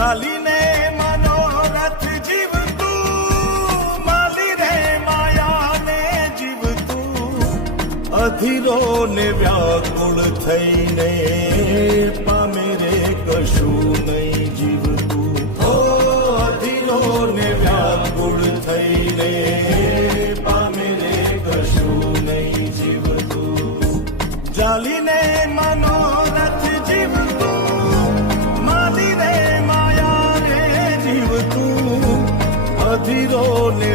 ચાલીને મનોરથ જીવતું, માલી રે માયાને જીવતું, અધીરો ને વ્યાકુળ થઈને પામે રે કશું નહીં જીવતું. ઓ અધીરો ને વ્યાકુળ થઈને પામે રે કશું નહીં જીવતું. ચાલીને મનોરથ જીવતું, માલી રે માયા ને જીવતું, અધીરો ને